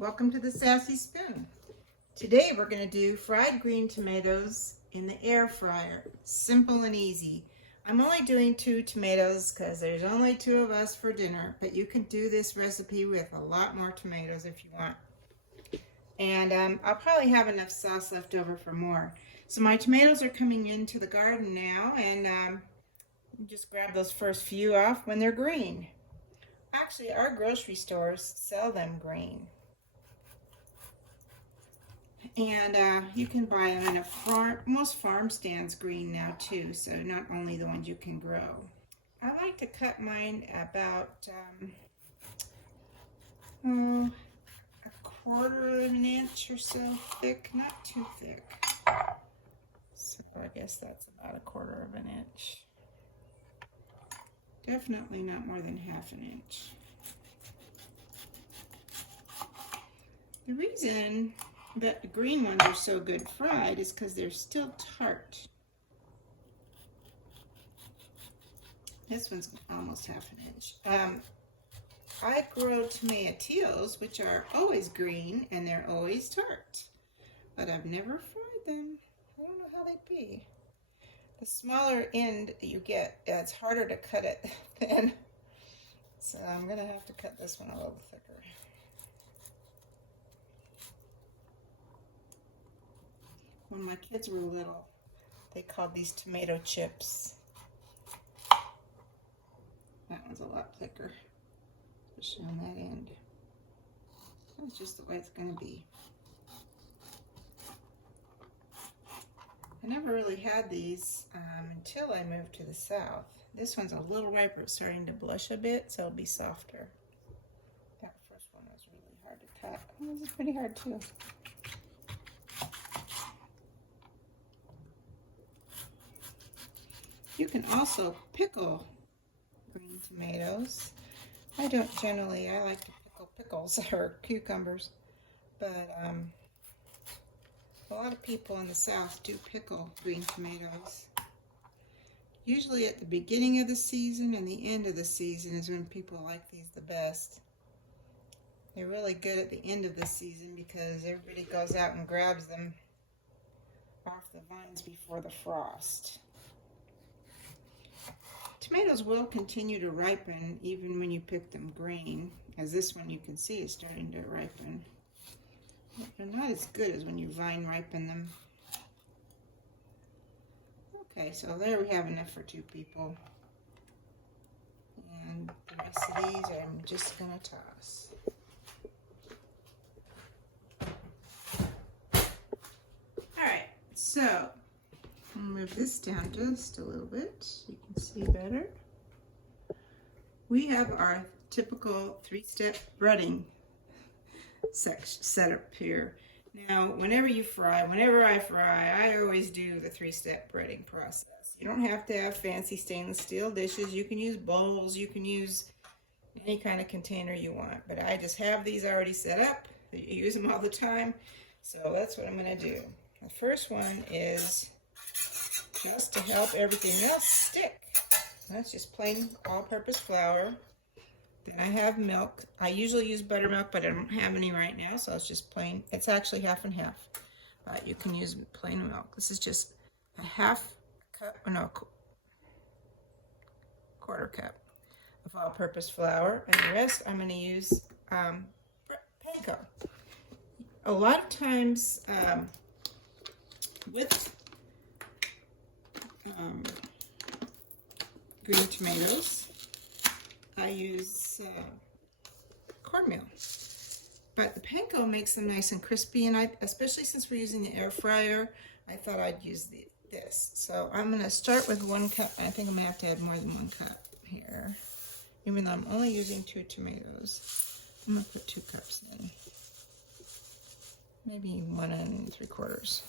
Welcome to the Sassy Spoon. Today we're going to do fried green tomatoes in the air fryer. Simple and easy. I'm only doing 2 tomatoes because there's only 2 of us for dinner, but you can do this recipe with a lot more tomatoes if you want. And I'll probably have enough sauce left over for more. So my tomatoes are coming into the garden now, and just grab those first few off when they're green. Actually, our grocery stores sell them green. And you can buy them in a most farm stands green now too, so not only the ones you can grow. I like to cut mine about a 1/4 of an inch or so thick, not too thick. So I guess that's about a 1/4 of an inch. Definitely not more than 1/2 an inch. The reason that the green ones are so good fried is because they're still tart. This one's almost 1/2 an inch. I grow tomatillos, which are always green and they're always tart, but I've never fried them. I don't know how they'd be. The smaller end you get, it's harder to cut it thin, so I'm gonna have to cut this one a little thicker. When my kids were little, they called these tomato chips. That one's a lot thicker, especially on that end. That's just the way it's going to be. I never really had these until I moved to the south. This one's a little riper, it's starting to blush a bit, so it'll be softer. That first one was really hard to cut. Oh, this is pretty hard too. You can also pickle green tomatoes. I don't generally, I like to pickle pickles or cucumbers, but a lot of people in the south do pickle green tomatoes. Usually at the beginning of the season and the end of the season is when people like these the best. They're really good at the end of the season because everybody goes out and grabs them off the vines before the frost. Tomatoes will continue to ripen even when you pick them green, as this one you can see is starting to ripen. But they're not as good as when you vine ripen them. Okay, so there we have enough for 2 people. And the rest of these I'm just going to toss. Alright, so I'll move this down just a little bit so you can see better. We have our typical 3-step breading setup here. Now, whenever I fry, I always do the 3-step breading process. You don't have to have fancy stainless steel dishes. You can use bowls. You can use any kind of container you want. But I just have these already set up. You use them all the time. So that's what I'm going to do. The first one is just to help everything else stick. That's just plain all-purpose flour. Then I have milk. I usually use buttermilk, but I don't have any right now, so it's just plain. It's actually 1/2 and 1/2, but you can use plain milk. This is just a 1/2 cup, no, 1/4 cup of all-purpose flour, and the rest I'm going to use panko. A lot of times with green tomatoes, I use cornmeal, but the panko makes them nice and crispy, and especially since we're using the air fryer, I thought I'd use this. So I'm going to start with 1 cup. I think I'm going to have to add more than 1 cup here, even though I'm only using 2 tomatoes. I'm going to put 2 cups in, maybe 1 3/4.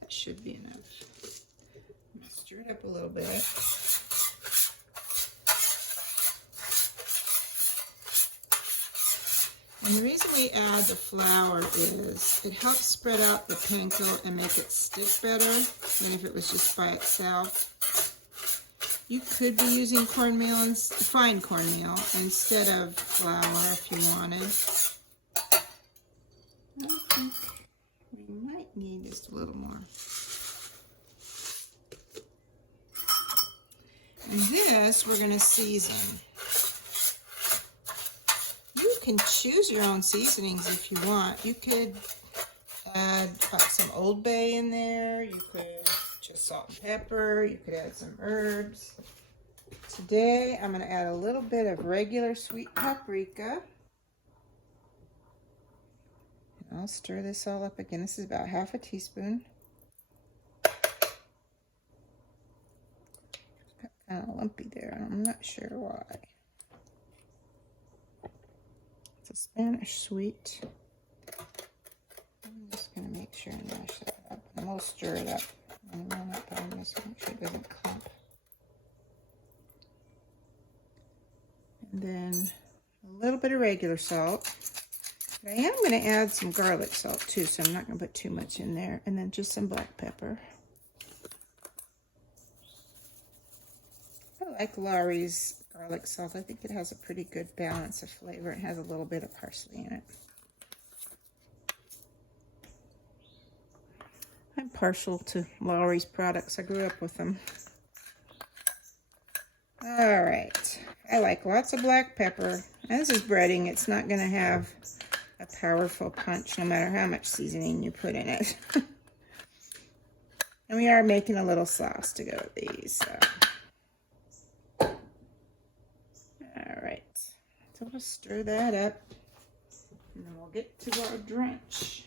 That should be enough. I'm going to stir it up a little bit. And the reason we add the flour is it helps spread out the panko and make it stick better than if it was just by itself. You could be using cornmeal, fine cornmeal, instead of flour if you wanted. I think we might need just a little more. And this we're going to season. You can choose your own seasonings if you want. You could add some Old Bay in there. You could just salt and pepper. You could add some herbs. Today I'm going to add a little bit of regular sweet paprika. And I'll stir this all up again. This is about half a teaspoon. Got kind of lumpy there. I'm not sure why. It's a Spanish sweet. I'm just going to make sure I mash that up. And we'll stir it up in a moment, but I'm just going to make sure it doesn't clump. And then a little bit of regular salt. But I am going to add some garlic salt too, so I'm not going to put too much in there. And then just some black pepper. I like Lawry's garlic salt. I think it has a pretty good balance of flavor. It has a little bit of parsley in it. I'm partial to Lawry's products. I grew up with them. All right. I like lots of black pepper. And this is breading. It's not going to have a powerful punch no matter how much seasoning you put in it. And we are making a little sauce to go with these. So. All right. So we'll stir that up. And then we'll get to our drench.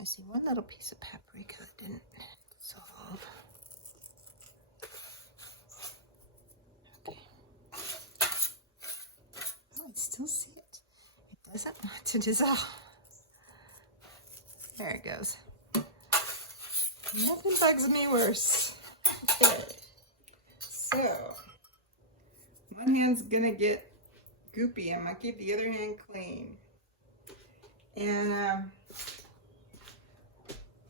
I see one little piece of paprika that didn't dissolve. Okay. Oh, I still see it. It doesn't want to dissolve. There it goes. Nothing bugs me worse. Okay. So, one hand's gonna get goopy. I'm gonna keep the other hand clean. And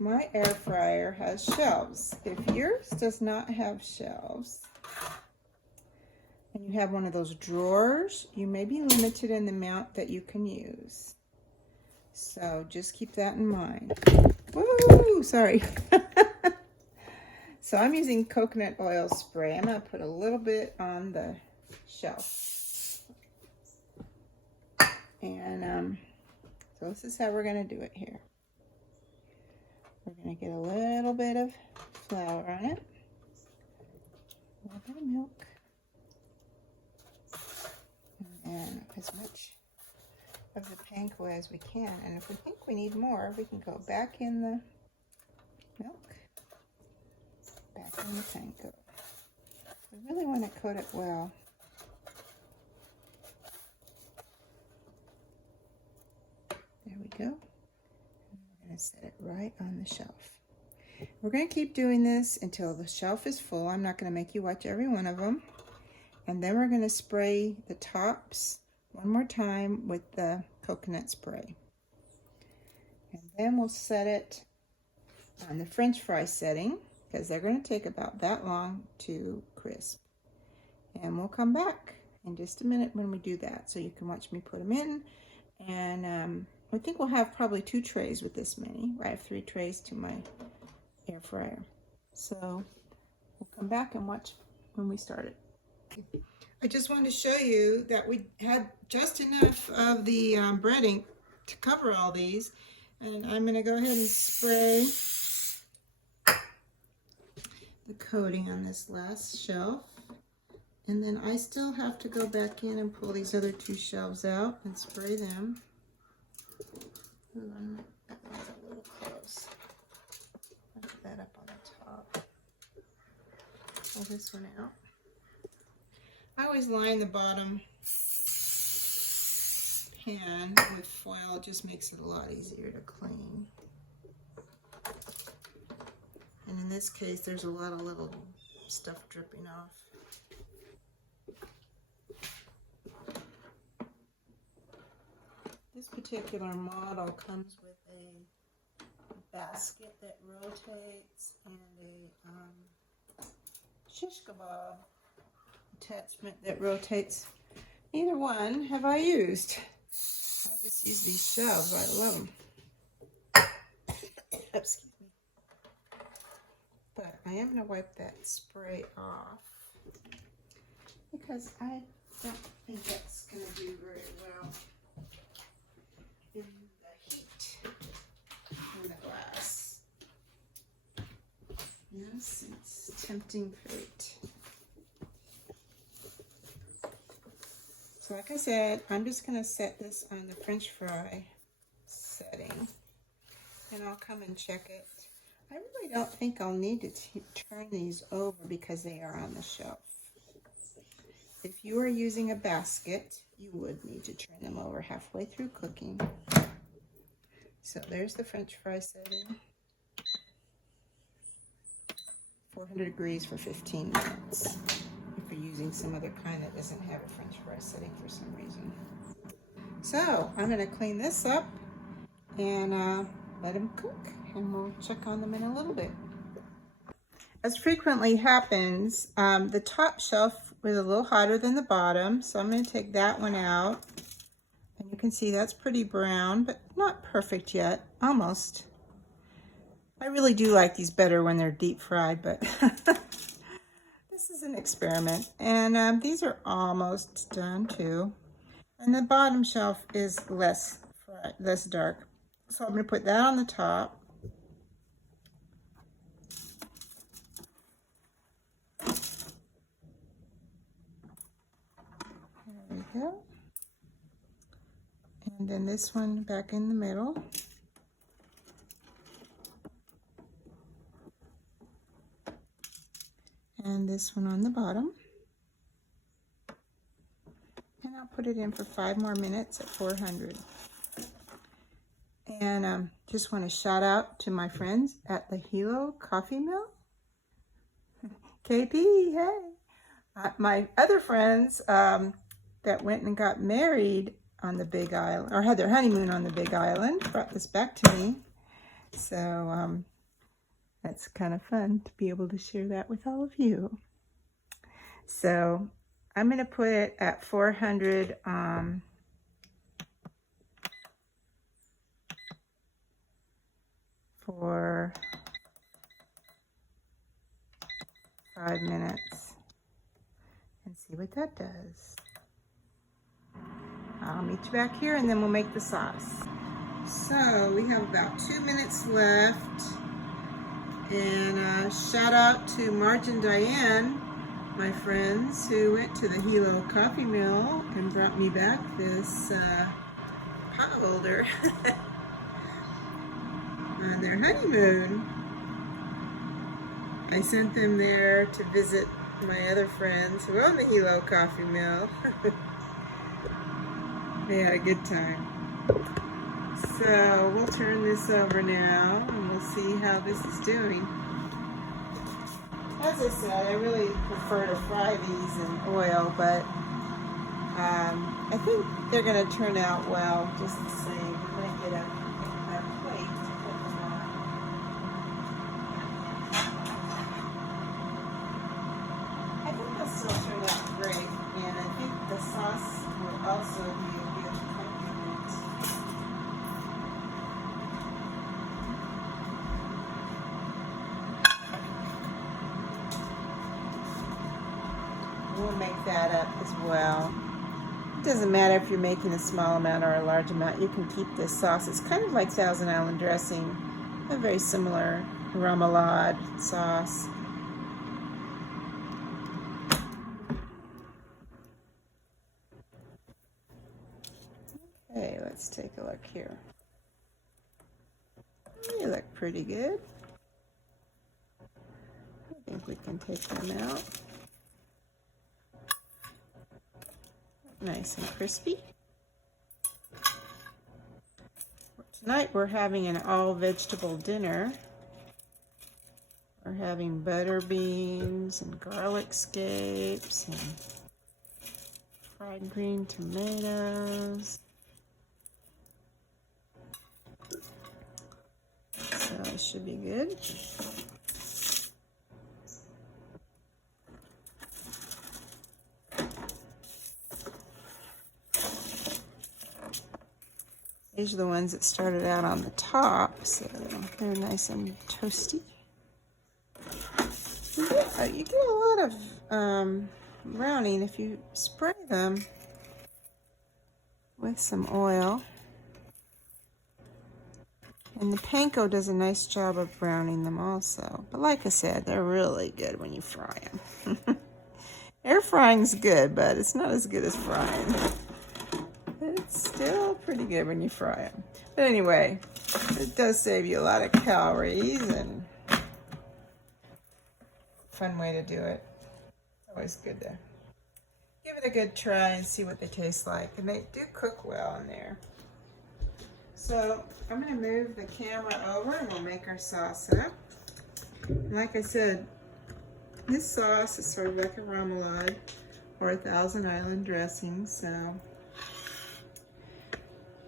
my air fryer has shelves. If yours does not have shelves, and you have one of those drawers, you may be limited in the amount that you can use. So just keep that in mind. Woo! Sorry. So I'm using coconut oil spray. I'm going to put a little bit on the shelf. And so this is how we're going to do it here. We're going to get a little bit of flour on it, a little bit of milk, and as much of the panko as we can. And if we think we need more, we can go back in the milk, back in the panko. We really want to coat it well. There we go. Set it right on the shelf. We're going to keep doing this until the shelf is full. I'm not going to make you watch every one of them. And then we're going to spray the tops one more time with the coconut spray. And then we'll set it on the French fry setting, because they're going to take about that long to crisp. And we'll come back in just a minute when we do that, so you can watch me put them in. And I think we'll have probably 2 trays with this many. I have 3 trays to my air fryer. So we'll come back and watch when we start it. I just wanted to show you that we had just enough of the breading to cover all these. And I'm going to go ahead and spray the coating on this last shelf. And then I still have to go back in and pull these other 2 shelves out and spray them. Ooh, that one's a little close. I'll put that up on the top. Pull this one out. I always line the bottom pan with foil. It just makes it a lot easier to clean. And in this case, there's a lot of little stuff dripping off. This particular model comes with a basket that rotates and a shish kebab attachment that rotates. Neither one have I used. I just use these shelves. I love them. Excuse me. But I am going to wipe that spray off because I don't think that's going to do very well in the heat in the glass. Yes, it's tempting fate. So like I said, I'm just going to set this on the French fry setting, and I'll come and check it. I really don't think I'll need to turn these over because they are on the shelf. If you are using a basket, you would need to turn them over halfway through cooking. So there's the French fry setting. 400 degrees for 15 minutes. If you're using some other kind that doesn't have a French fry setting for some reason. So I'm going to clean this up and let them cook, and we'll check on them in a little bit. As frequently happens, the top shelf was a little hotter than the bottom, so I'm going to take that one out. And you can see that's pretty brown, but not perfect yet, almost. I really do like these better when they're deep fried, but this is an experiment. And these are almost done too. And the bottom shelf is less dark. So I'm going to put that on the top. There we go. And then this one back in the middle. And this one on the bottom. And I'll put it in for 5 more minutes at 400. And just want to shout out to my friends at the Hilo Coffee Mill. KP, hey! My other friends that went and got married on the Big Island, or had their honeymoon on the Big Island, brought this back to me. So that's kind of fun to be able to share that with all of you. So I'm going to put it at 400 for 5 minutes and see what that does. I'll meet you back here and then we'll make the sauce. So we have about 2 minutes left, and shout out to Marge and Diane, my friends, who went to the Hilo Coffee Mill and brought me back this pot holder on their honeymoon. I sent them there to visit my other friends who own the Hilo Coffee Mill. They had a good time. So we'll turn this over now and we'll see how this is doing. As I said, I really prefer to fry these in oil, but I think they're going to turn out well just the same. We might get a plate to put them on. I think they'll still turn out great, and I think the sauce will also be a good accompaniment. We'll make that up as well. It doesn't matter if you're making a small amount or a large amount. You can keep this sauce. It's kind of like Thousand Island dressing, a very similar remoulade sauce. Okay, let's take a look here. They look pretty good. I think we can take them out. Nice and crispy. Tonight we're having an all-vegetable dinner. We're having butter beans and garlic scapes and fried green tomatoes. So it should be good. These are the ones that started out on the top, so they're nice and toasty. You get a lot of browning if you spray them with some oil. And the panko does a nice job of browning them also. But like I said, they're really good when you fry them. Air frying's good, but it's not as good as frying. It's still pretty good when you fry them. But anyway, it does save you a lot of calories and fun way to do it. It's always good to give it a good try and see what they taste like. And they do cook well in there. So I'm going to move the camera over and we'll make our sauce up. And like I said, this sauce is sort of like a remoulade or a Thousand Island dressing, so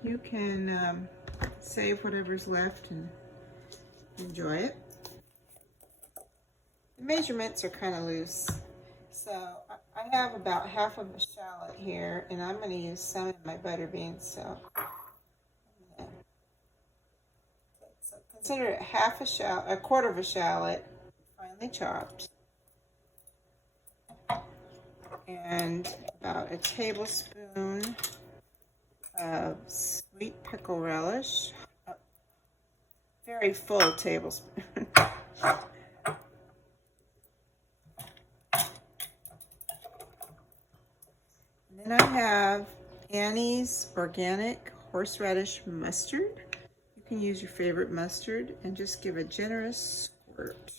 you can save whatever's left and enjoy it. The measurements are kind of loose, so I have about half of a shallot here, and I'm going to use some in my butter beans. So consider it half a shallot, a quarter of a shallot, finely chopped, and about a tablespoon of sweet pickle relish, a very full tablespoon. And then I have Annie's organic horseradish mustard. You can use your favorite mustard and just give a generous squirt.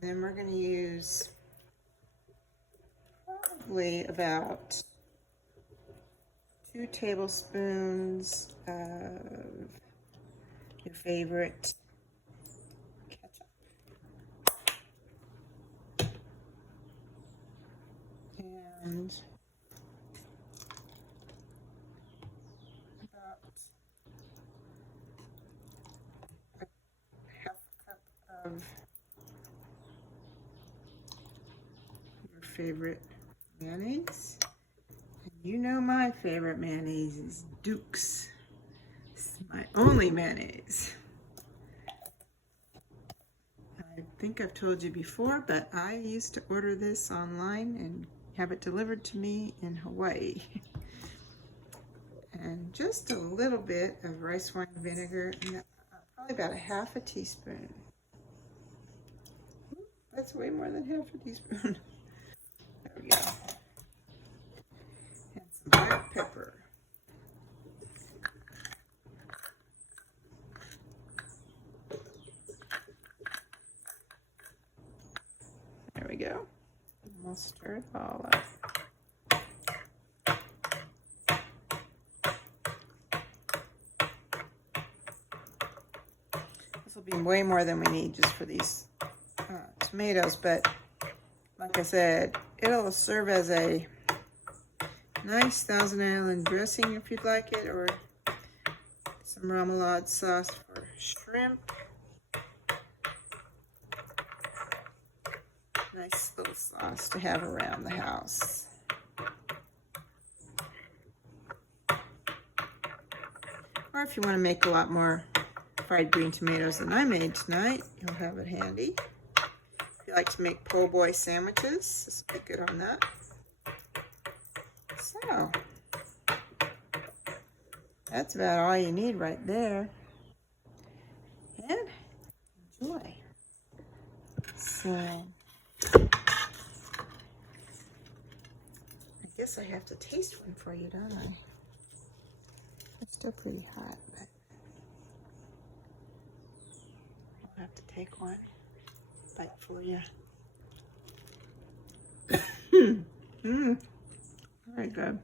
Then we're going to use probably about 2 tablespoons of your favorite ketchup. And about a half a cup of favorite mayonnaise. And you know my favorite mayonnaise is Duke's. It's my only mayonnaise. I think I've told you before, but I used to order this online and have it delivered to me in Hawaii. And just a little bit of rice wine vinegar, and probably about a half a teaspoon. That's way more than half a teaspoon. There we go. And some black pepper. There we go. And we'll stir it all up. This will be way more than we need just for these tomatoes, but like I said, it'll serve as a nice Thousand Island dressing if you'd like it, or some remoulade sauce for shrimp. Nice little sauce to have around the house. Or if you want to make a lot more fried green tomatoes than I made tonight, you'll have it handy. If you like to make po' boy sandwiches, this will be good on that. So, that's about all you need right there. And enjoy. So, I guess I have to taste one for you, don't I? It's still pretty hot, but I'll have to take one bite for you. Very good.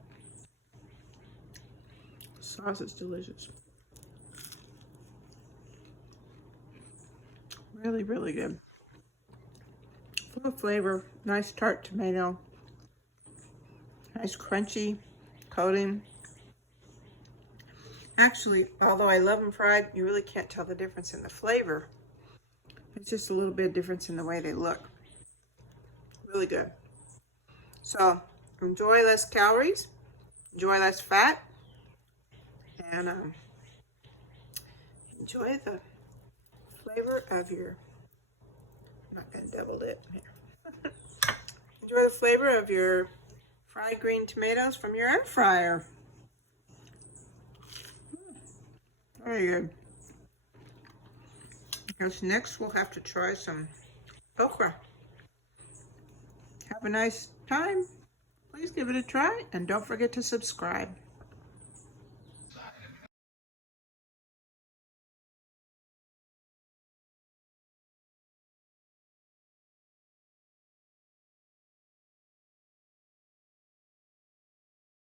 The sauce is delicious. Really, really good. Full of flavor, nice tart tomato. Nice crunchy coating. Actually, although I love them fried, you really can't tell the difference in the flavor. It's just a little bit of difference in the way they look. Really good. So enjoy less calories, enjoy less fat, and enjoy the flavor of your, I'm not going to double it here. Enjoy the flavor of your fried green tomatoes from your air fryer. Very good. Because next we'll have to try some okra. Have a nice time. Please give it a try and don't forget to subscribe.